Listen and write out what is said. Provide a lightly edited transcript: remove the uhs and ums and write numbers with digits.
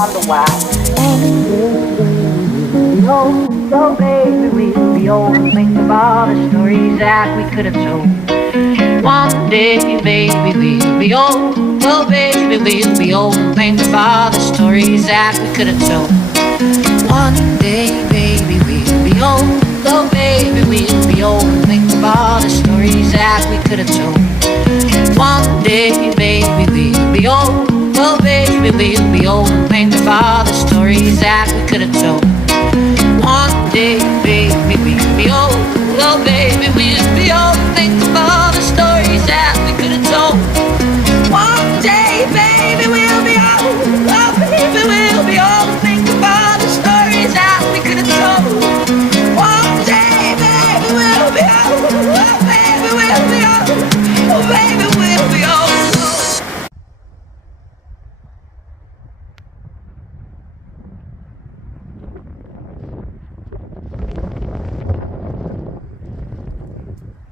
wonder why. And oh baby, we'll be old. Think of all the stories that we could have told. One day, baby, we'll be old. Oh baby, we'll be old. Think of all the stories that we could have told. One day, baby, we'll be old. Oh baby, we'll be old. Think of all the stories that we could have told. One day, baby, we'll be old. Oh baby, we'll be old. Think of all the stories that we could have told.